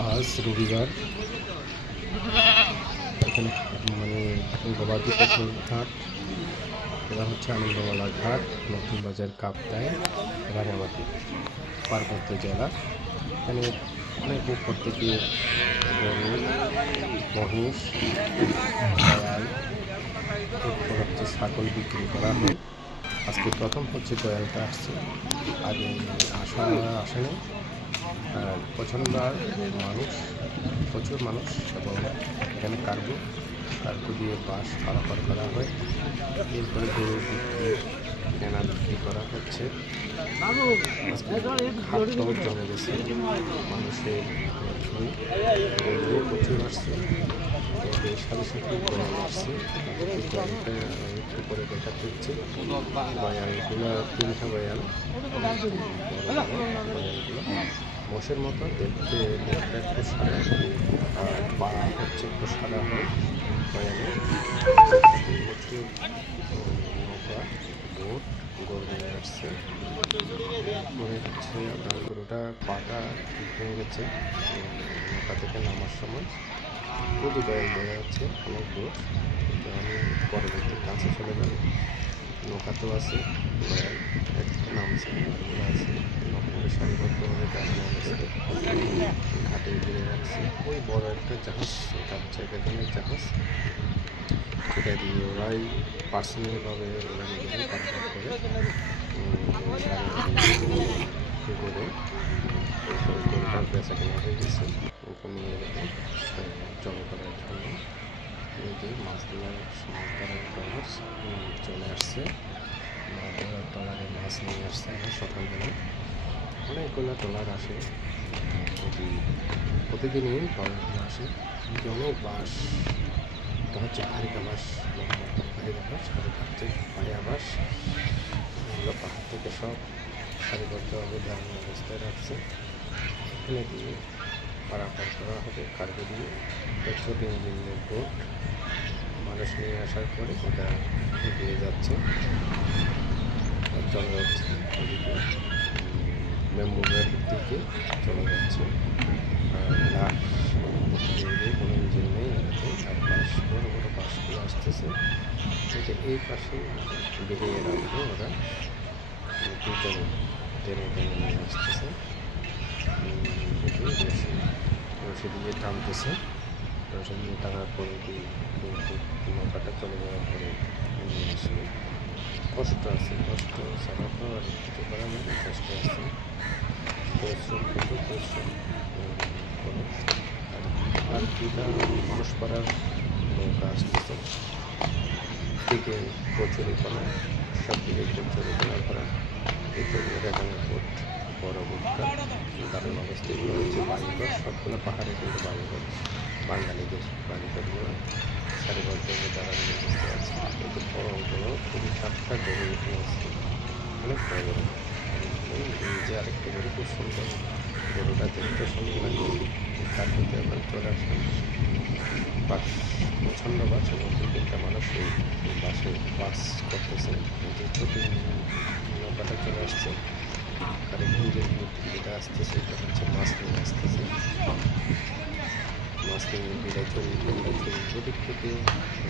আজ রবিবার এখানে গবাদি পশুর হাট। এটা হচ্ছে আনন্দমালা ঘাট, নতুন বাজার, কাপ্তাই, রাঙামাটি, পার্বত্য জেলা। এখানে অনেক উপর থেকে গরু, মহিষ, গয়াল, এরপর হচ্ছে ছাগল বিক্রি করা হয়। আজকে প্রথম হচ্ছে গয়ালটা আসছে, আগে আসেনি। আর প্রচুর মানুষ এবং এখানে কার্গো দিয়ে বাস পারাপার করা হয়। এরপরে গরু কেনা বিক্রি করা হচ্ছে। হাটটাও জমে গেছে, মানুষের গরু প্রচুর আসছে। এর সাথে সাথে গরম আসছে। একটু করে দেখাতে হচ্ছে গয়ালগুলো, 3টা গয়াল। মোষের মতো দেখতে একটু সাদা, আর পা হচ্ছে একটু সাদা হয় গয়ালে। প্রচুর নৌকা, বোট গরু নিয়ে আসছে। মনে হচ্ছে আপনার গরুটা পাটা ঠিক হয়ে গেছে নৌকা থেকে নামার সময়। প্রচুর গয়াল দেখা যাচ্ছে, অনেক দূর। কিন্তু আমি পরবর্তী কাছে চলে যাব। নৌকাতেও আছে গয়াল, একটা নামছে, এগুলো আছে নৌকাগুলো সারিবদ্ধভাবে দাঁড়ানো অবস্থায় ঘাটে ঘিরে রাখছে। ওই বড় একটা জাহাজ, এটা হচ্ছে বেতনের জাহাজ। এটা দিয়ে ওরাই পার্সোনালভাবে ওরা নিজেরাই পারাপার করে গরুটা বেচা কেনা হয়ে গেছে। ওকে নিয়ে যাবে জমা করার জন্য। মাছ ধরার ট্রলার চলে আসছে, ট্রলারে মাছ নিয়ে আসছে। সকালবেলা অনেকগুলো ট্রলার আসে, প্রতিদিনই ট্রলারগুলো আসে। অনেক বাঁশ, এটা হচ্ছে ভারিকা বাঁশ, ভারিকা বাঁশ, ভারিয়া বাঁশ। এগুলো পাহাড় থেকে সব সারিবদ্ধভাবে দাঁড়ানো অবস্থায় রাখছে। এখানে দিয়ে পারাপার করা হবে কার্গো দিয়ে। ছোট ইঞ্জিনের বোট মানুষ নিয়ে আসার পরে ওটা এগিয়ে যাচ্ছে, চলে যাচ্ছে ওদিকে মেম্বুরের দিকে চলে যাচ্ছে। আর কোনো ইঞ্জিন নেই এটাতে। আর বাস, বড় বড় বাসগুলো আসতেছে। এটা এই পাশে বেরিয়ে রাখবে ওরা, দুজনে টেনে নিয়ে আসতেছে। রশি দিয়ে টানতেছে, রশি দিয়ে টানার পরে নৌকাটা চলে যাওয়ার পরে নিয়ে আসবে। কষ্ট আছে, কষ্ট ছাড়া তো আর কিছু করা নেই। কষ্ট আছে, প্রচুর পরিশ্রম করে। আর 2টা মানুষ পাড়ার নৌকা আসতেছে, দিকে কচুরিপানা, সব দিকে কচুরিপানা করা। এতে রেখানোর বোট, বড় বোটটা দারুণ অবস্থা। এগুলো হচ্ছে বাড়িঘর, সবগুলো পাহাড়ে কিন্তু বাড়িঘর, বাঙালিদের বাড়িঘরগুলো সারিবদ্ধভাবে দাঁড়ানো অবস্থা আছে। কিন্তু বড় বড় 3-4টা গরু এখানে আছে, অনেক বড় বড়। যে আরেকটা গরু খুব সুন্দর, গরুটা দেখতে সুন্দর লাগে। তার মধ্যে এখন চলে আসলাম বাস, প্রচণ্ড বাস, এবং 2-3টা মানুষ এই বাসে বাস করতেছে। যে ছোট নৌকাটা চলে আসছে, আর এখন যেটা আসতেছে এটা হচ্ছে মাছ নিয়ে আসতেছে। মাছ নিয়ে বিরাজনী ওদিক থেকে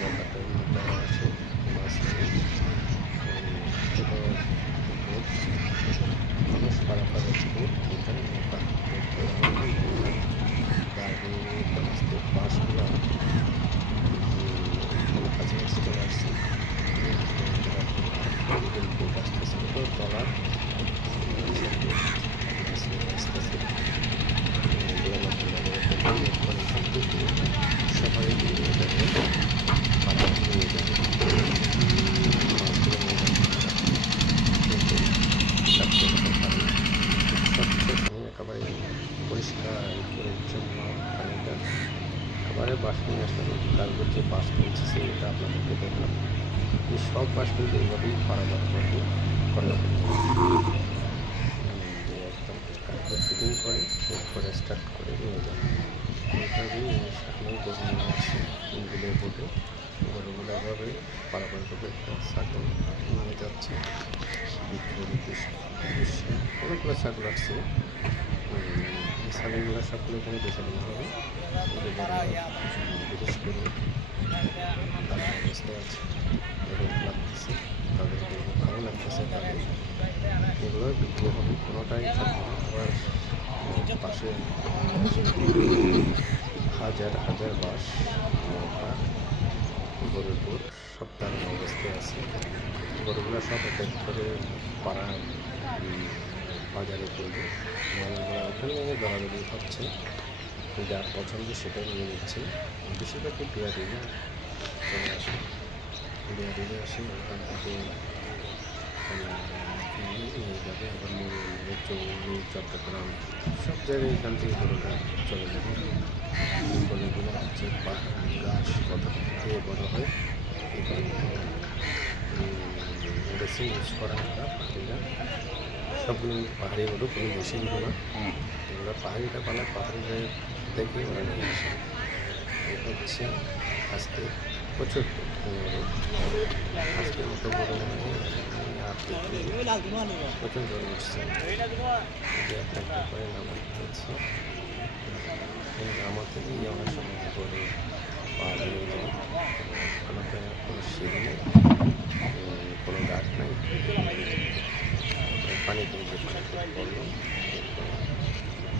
নৌকাটার মধ্যে আসে মাছ নিয়ে। মানুষ পারাপারের বোট, এখানে নৌকা গাড়ি আসতে বাসগুলো কাছাকাছি চলে আসছে। বোট আসতেছে, ওটাও ট্রলার আসতেছে। সবাই নিয়ে যাবে, পাড়া নিয়ে যাবে, মাছগুলো নিয়ে যাবে। একেবারে পরিষ্কার পরিচ্ছন্ন পানিটা। একেবারে বাস নিয়ে আসলাম, কার্গোর যে বাস পৌঁছেছে এটা আপনাদেরকে দেখলাম। এই সব বাস কিন্তু এইভাবেই পারাপার করবে, একদম কার্গো ফিটিং করে এরপরে স্টার্ট করে নিয়ে যাবে। এইভাবেই সামনে গরু নিয়ে আসছে ইঞ্জিনের বোটে। গরুগুলো এভাবে পারাপার করবে। একটা ছাগল নিয়ে যাচ্ছে বিক্রির উদ্দেশ্যে। অনেকগুলো ছাগল আসছে, ছাগলগুলো সবগুলো এখানে বেছে নিতে হবে। বিশেষ করে অবস্থায় আছে, রোগ লাগতেছে, তাদের ভালো লাগতেছে, তাদের এগুলো বিক্রি হবে, কোনোটাই থাকবে না। আবার পাশে হাজার হাজার বাঁশ গরুর উপর সব দাঁড়ানো অবস্থায় আছে। গরুগুলো সব এক এক করে পাড়া বাজারে করবে, মানুষগুলো ওখানে দরাদরি হচ্ছে, যার পছন্দ সেটাই নিয়ে নিচ্ছে। বেশিরভাগই বিহারিরা চলে আসে, বিহারিরা আসে ওখান থেকে নিয়ে যাবে। আবার ময়ূরভঞ্জ, চৌরি, চট্টগ্রাম সব জায়গায় এখান থেকে গরুটা চলে যাবে। গরুগুলো হচ্ছে ঘাস খেয়ে বড় হয়, মেডিসিন ইউজ করা হয় না পাহাড়িরা। সবগুলো পাহাড়ি গরু, কোনো মেশিনগুলো না, এগুলো পাহাড়িটা পালায়, পাহাড়িরা দেখে ওরা নিয়ে আসে। এটা হচ্ছে আজকে প্রচুর আজকের মতো গরু প্রচুর গরু উঠছে। একটা একটা করে নামা হচ্ছে, নামা থেকেই অনেক সময় গরু পাওয়া দিয়ে যায়। কোনো সিঁড়ি নেই, কোনো গাছ নেই, পানি দিয়ে যে পানিতে পড়লো,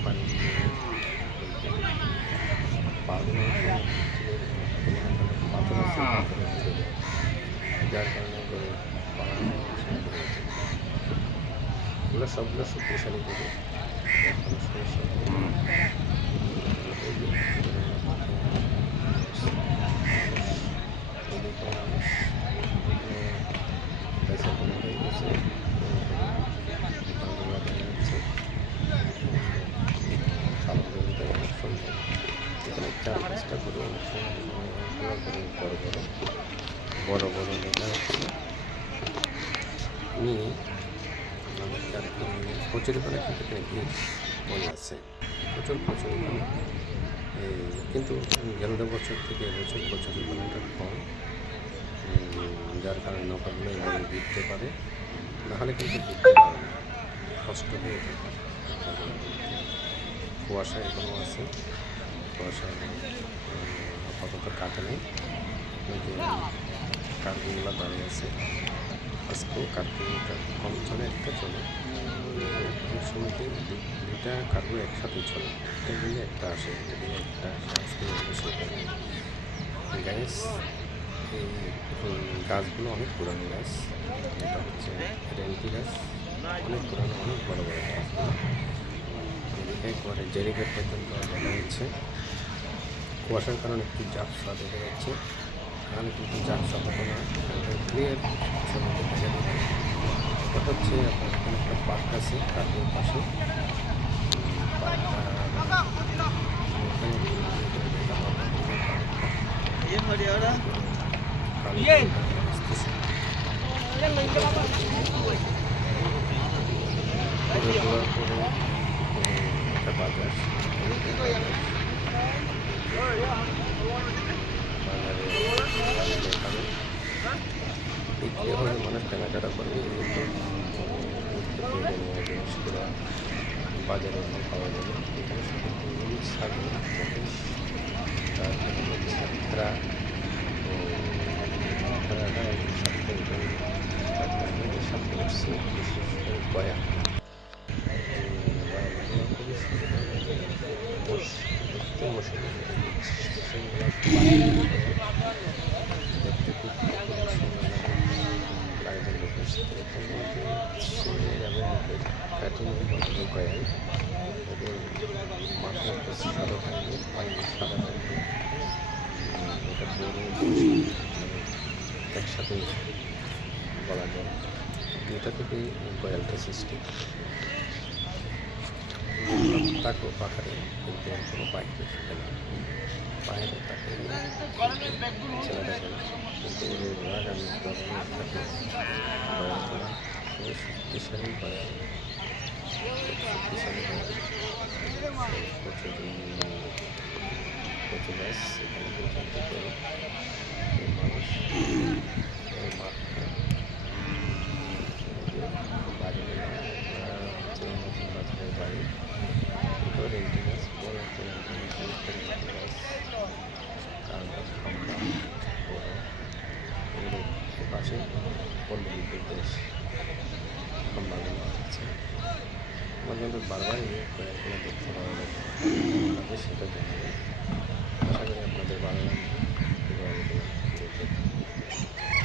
পানি দিয়ে পাগুলো পাথর আছে, পাথরের ভিতরে, যার কারণে গরু পাওয়া এগুলো সবগুলো শক্তিশালী গরু, কোনো সমস্যা নেই। এখানে 4-5টা গরু বড় বড় মেলা হচ্ছে নিয়ে কচুরিপানা কিন্তু এখানে ভিড় মনে আছে, প্রচুর কচুরিপানা। কিন্তু গেল বছর থেকে এবছর কচুরিপানাটা কম, যার কারণে নৌকাগুলো এভাবে বিকতে পারে, নাহলে কিন্তু বিকতে পারে না, কষ্ট হয়ে থাকে। কুয়াশা এখনও আছে, কুয়াশা আপাতত কাটে নেই, কিন্তু কার্গোগুলো দাঁড়িয়ে আছে। আজকেও কার্গোটা কম চলে, একটা চলে, সময়তে দুইটা কার্গো একসাথেই চলে, একটা গেলে একটা আসে, যদি একটা আসে আজকে সেটা গ্যাস। এই গাছগুলো অনেক পুরানো গাছ, এটা হচ্ছে রেন্টি গাছ, অনেক পুরানো, অনেক বড় বড় গাছগুলো, একবারে জেরিকেট পর্যন্ত দেখা যাচ্ছে। কুয়াশার কারণে একটু ঝাপসা দেখা যাচ্ছে, এখানে কিন্তু ঝাপসা হতো না, ক্লিয়ার ছবিতে দেখা যাবে। এটা হচ্ছে আপনার এখানে একটা পার্ক আছে, পার্কের পাশে একটা বাজার, বিক্রি হবে, মানুষ কেনাকাটা করবে, বাজারে পাওয়া যাবে। এখানে ছাগল, মহিষ, তারপরে হচ্ছে ভেড়াটা সাথে উঠছে, বিশেষ করে গয়া খুবই দেখতে খুব আয়োজন করছে, এবং কাটিং গয়াল, এদের মাথার সাদা থাকবে, পায়ে সাদা থাকবে, এটা একসাথে বলা যায়, দুইটা থেকেই গয়ালটা সৃষ্টি। থাকো পাহাড়ে, কিন্তু কোনো বাইকে থাকে না, পাহাড়ে থাকে ছেলে থাকে না, কিন্তু ওদের আগামী ধরনের থাকে গয়ালগুলো খুবই শক্তিশালী গয়াল, শক্তিশালী গয়াল, কচু গাছ এখানে পর্যন্ত করে মানুষ বাড়ি বাজারের বাড়ি রেন্টিং লাগে সেটা জানাবেন। আশা করি আপনাদের ভালো লাগবে এবং দেখে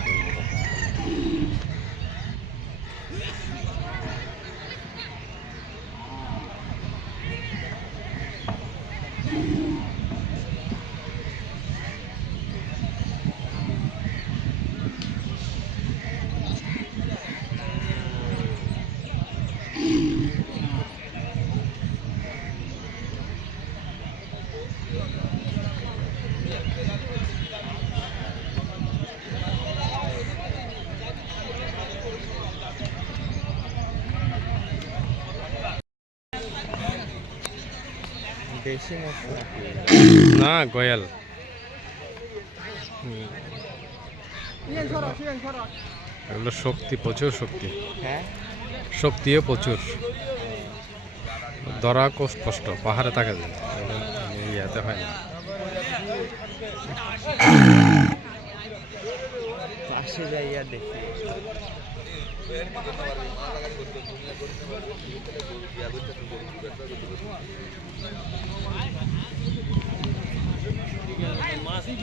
ধন্যবাদ। দেশি মশলা না গয়াল এগুলো শক্তি, প্রচুর শক্তি, হ্যাঁ শক্তিও প্রচুর। ধরা কষ্ট, পাহাড়ে থাকে যায়, ইয়াতে হয় না। পাশে যাইয়া দেখি মাসি